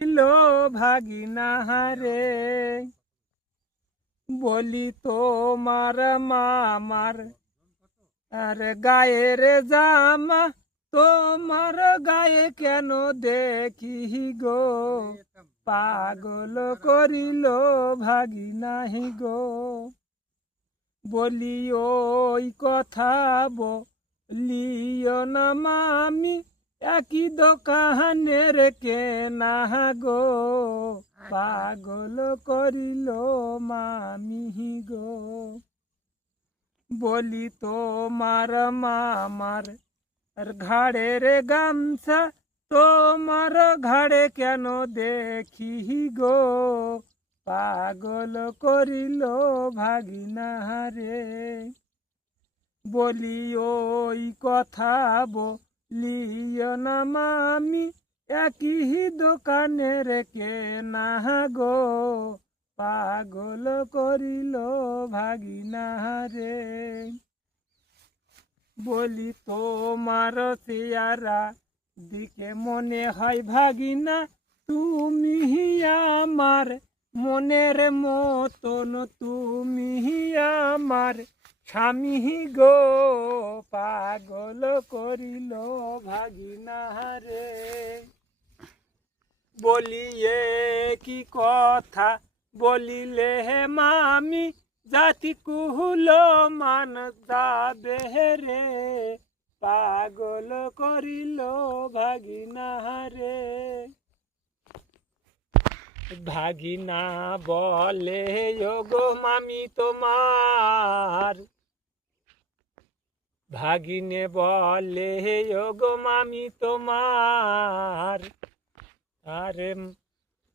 লো ভাগিনা রে, বলি তোমার মামার আর গায়ের জামা তোমার গায়ে কেন দেখি গো, পাগল করিল ভাগিনাহি গো। বলি ওই কথা বলিও না মামি, একই দোকানের কেনা গো, পাগল করিল মামি গো। বলি তোমার মামার ঘাড়ের গামছা তোমার ঘাড়ে কেন দেখি গো, পাগল করিল ভাগিনা রে। বলি ওই কথা বলিও না মামি, একই দোকানের কেনা গো, পাগল করিল ভাগিনা রে। বলি তোমার চেহারা দিকে মনে হয় ভাগিনা তুমি আমার মনের মতন, তুমি আমার স্বামী গো, পাগল করিল ভাগিনা রে। বলিয়ে কি কথা বলিলে হে মামি, জাতি কুহুল মান যাবে রে, পাগল করিল ভাগিনা রে। ভাগিনা বলে গো মামি তোমার, ভাগিনে বলে গো মামি তোমার, আরে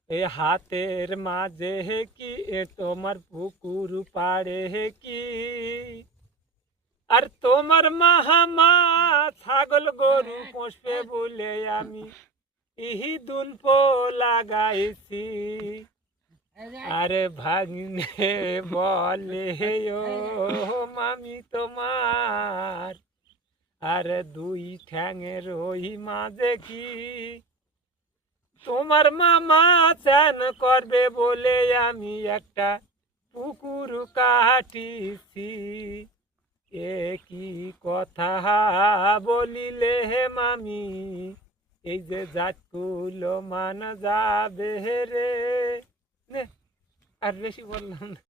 এ হাতের মাঝে কি এ তোমার পুকুর পাড়ে কি, আর তোমার মাহামা ছাগল গরু পোষবে বলে আমি ইহি দুল্প লাগাইছি। আরে ভাগিনে বলে ও মামি তোমার, আরে দুই ঠ্যাঙের ওই মাঝে কি তোমার মামা চান করবে বলে আমি একটা পুকুর কাটিছি। এ কি কথা বলিলে হে মামি, এই যে জাতকুল মান যাবে রে। আর বেশি বললাম না।